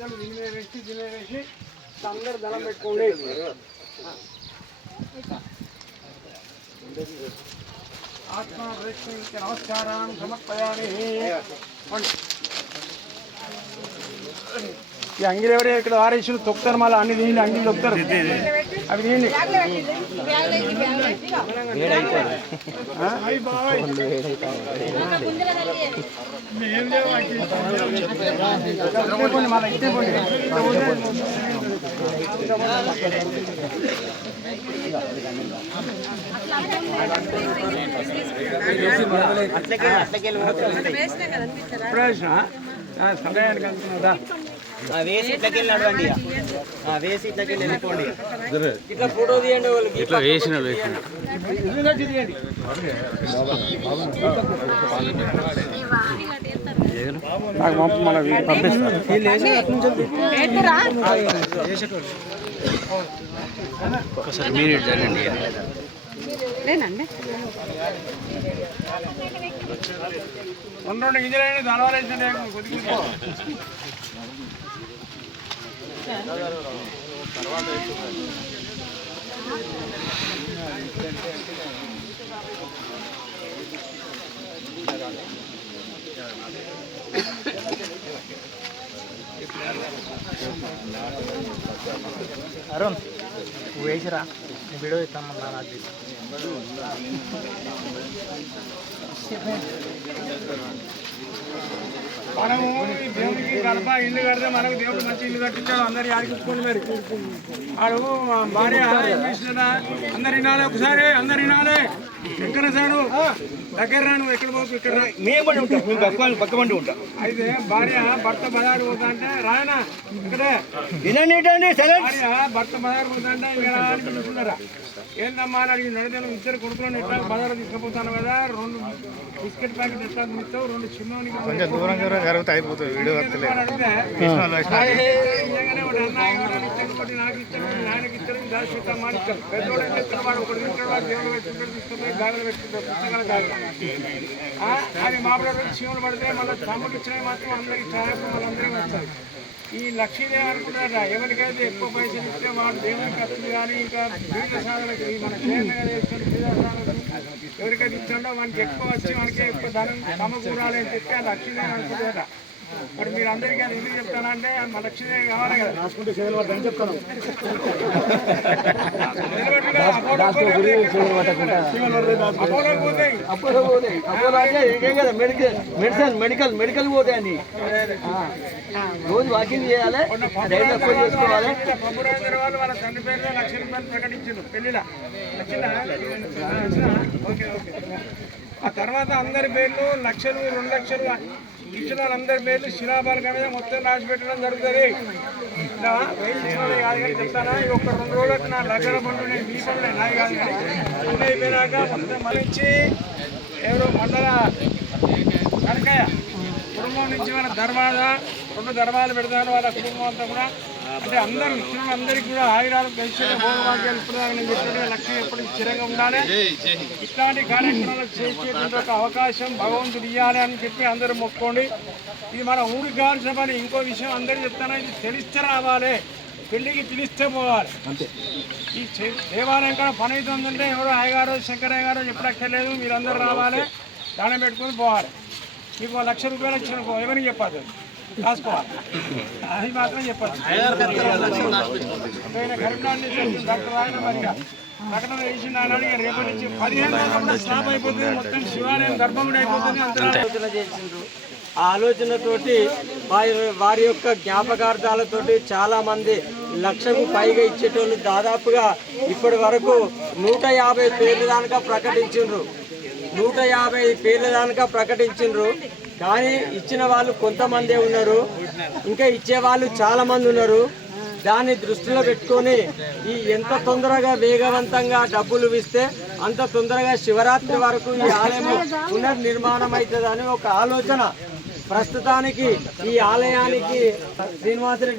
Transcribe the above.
గింజలు దీని వేసి అందరు దండం పెట్టుకోండి. ఆత్మ ప్రేక్షకులకి నమస్కారాన్ని సమర్పయామి. ఈ అంగిలు ఎవరే ఇక్కడ ఆరేసులు తొక్కుతారు, మళ్ళీ అన్ని దీన్ని అంగిలు తొక్కుతారు. అవి దీన్ని మళ్ళీ ఇస్తే పోండి. సమయానికి అనుకున్నదా వేసి ఇట్లకి వెళ్ళి నడవండి. వేసి ఇట్లకి వెళ్ళి వెళ్ళిపోండి. ఇట్లా ఫోటో తీయండి. వాళ్ళకి ఇట్లా వేసిన ఒకసారి మీరు జరగండి. లేనండి రెండు గింజలైనా ధనవాలేసిన కొద్దిగా అరుణ్ నువ్వు వేసిరా, వీడియో ఇస్తామన్నా నాకు. మనము దేవుడికి గడప ఇల్లు కడితే మనకు దేవుడు మంచి ఇల్లు కట్టించాడు. అందరు ఆడిపించుకోండి. మరి ఆడు భార్య అందరు వినాలి. ఒకసారి అందరు వినాలి. ఎక్కడ సాడు దగ్గర రా, నువ్వు ఎక్కడ పోకు, ఇక్కడ పక్కబండి ఉంటా. అయితే భార్య భర్త బజారు పోతా అంటే రాయనా ఇక్కడే భార్య భర్త బజారు పోతా అంటే ఇక్కడ చూస్తున్నారా ఏందమ్మా అని అడిగి నడితే ఇద్దరు కొడుకులను ఎట్లా బజారు తీసుకుపోతాను కదా, 2 బిస్కెట్ ప్యాకెట్ ఎట్లా ఇస్తావు, 2 చిన్నోనికి అయిపోతుంది. వీడియో నాకు ఇచ్చాడు, నాయనకి ఇచ్చాడు, దాచిపెట్టామా అని ఇచ్చాడు. పెద్దోడు ఇస్తాడు, వాడు ఒకటి తింటాడు, వాడు దేవుడు పెట్టుకుంటాడు, తీసుకుంటాడు, గాజులు పెట్టుకుంటాడు, పుస్తకాలు గాజులు. అది మామూలు చీమలు పడితే మళ్ళీ తమ్ముడికి ఇచ్చినవి మాత్రం అందరికి ఛాయకు వాళ్ళందరికీ వస్తారు. ఈ లక్ష్మీదేవి అనుకుంటారా, ఎవరికైతే ఎక్కువ పైసలు ఇస్తే వాడు దేవునికి వస్తుంది. కానీ ఇంకా బీద సాధనకి మన ఎవరికైతే ఇచ్చాడో వానికి ఎక్కువ వచ్చి వానికి ఎక్కువ ధనం సమకూరాలి అని చెప్పి ఆ లక్ష్మీదేవి అనుకుంటారా. మరి మీరు అందరికీ అది ఎందుకు చెప్తానంటే మా లక్ష్మీదేవి కావాలి కదా, రాసుకుంటే సేవలు పడతాయని చెప్తాను. మెడికల్ పోతాయని రోజు వాకింగ్ చేయాలి. పబ్బురాజు వాళ్ళు వాళ్ళ తండ్రి పేరులో ₹1,00,000 ప్రకటించారు పెళ్లిలా. Okay okay. ఆ తర్వాత అందరి పేర్లు లక్షలు 2 లక్షలు ఇచ్చిన వాళ్ళందరి పేర్లు శిలాబాలక మీద మొత్తం రాసి పెట్టడం జరుగుతుంది. ఇలా వేయించిన కాదు కానీ చెప్తానా, ఈ 1-2 రోజులకు నా లగ్న పనులు నేను మీ పనులే నాది కాదు కానీ అన్నీ అయిపోయినాక మొత్తం మలించి ఎవరు మండల కనకయ్య కుటుంబం నుంచి మన దర్వాజా 2 దర్వాజాలు పెడతాను. వాళ్ళ కుటుంబం అంతా కూడా అంటే అందరూ ఇచ్చిన అందరికీ కూడా ఆయురాలు పెంచి భోగభాగ్యాలు ఇప్పుడు నేను చెప్పిన లక్ష్యం ఎప్పటికీ స్థిరంగా ఉండాలి. ఇట్లాంటి కార్యక్రమాలకు చేసేటువంటి ఒక అవకాశం భగవంతుడు ఇవ్వాలి అని చెప్పి అందరూ మొక్కుకోండి. ఇది మన ఊరికి కావాల్సిన పని. ఇంకో విషయం అందరూ చెప్తాను, ఇది తెలిస్తే రావాలి, పెళ్లికి పిలిస్తే పోవాలి. ఈ దేవాలయం కూడా పని అవుతుందంటే ఎవరో అయ్యగారు శంకరయ్య గారు చెప్పక్కర్లేదు, మీరందరూ రావాలి, దానం పెట్టుకొని పోవాలి. మీకు ₹1,00,000 ఇచ్చిన ఎవరికి చెప్పదు, రాసుకోవాలి, అది మాత్రం చెప్పచ్చు. డాక్టర్ ఆయన మరిగా ప్రకటన వేసిన రేపటి నుంచి 15 రోజులు స్టాప్ అయిపోతుంది. మొత్తం శివాలయం గర్భం కూడా అయిపోతుంది. ఆలోచన చేసిండ్రు. ఆ ఆలోచనతోటి వారి యొక్క జ్ఞాపకార్థాలతోటి చాలామంది 1,00,000కు పైగా ఇచ్చేటోళ్ళు దాదాపుగా ఇప్పటి వరకు 150 పేర్లు దానికా ప్రకటించిండ్రు. 150 పేర్ల దానికా ప్రకటించిండ్రు. కానీ ఇచ్చిన వాళ్ళు కొంతమందే ఉన్నారు, ఇంకా ఇచ్చేవాళ్ళు చాలామంది ఉన్నారు. దాన్ని దృష్టిలో పెట్టుకొని ఈ ఎంత తొందరగా వేగవంతంగా డబ్బులు ఇస్తే అంత తొందరగా శివరాత్రి వరకు ఈ ఆలయం పునర్నిర్మాణం అవుతుందని ఒక ఆలోచన. ప్రస్తుతానికి ఈ ఆలయానికి శ్రీనివాసరెడ్డి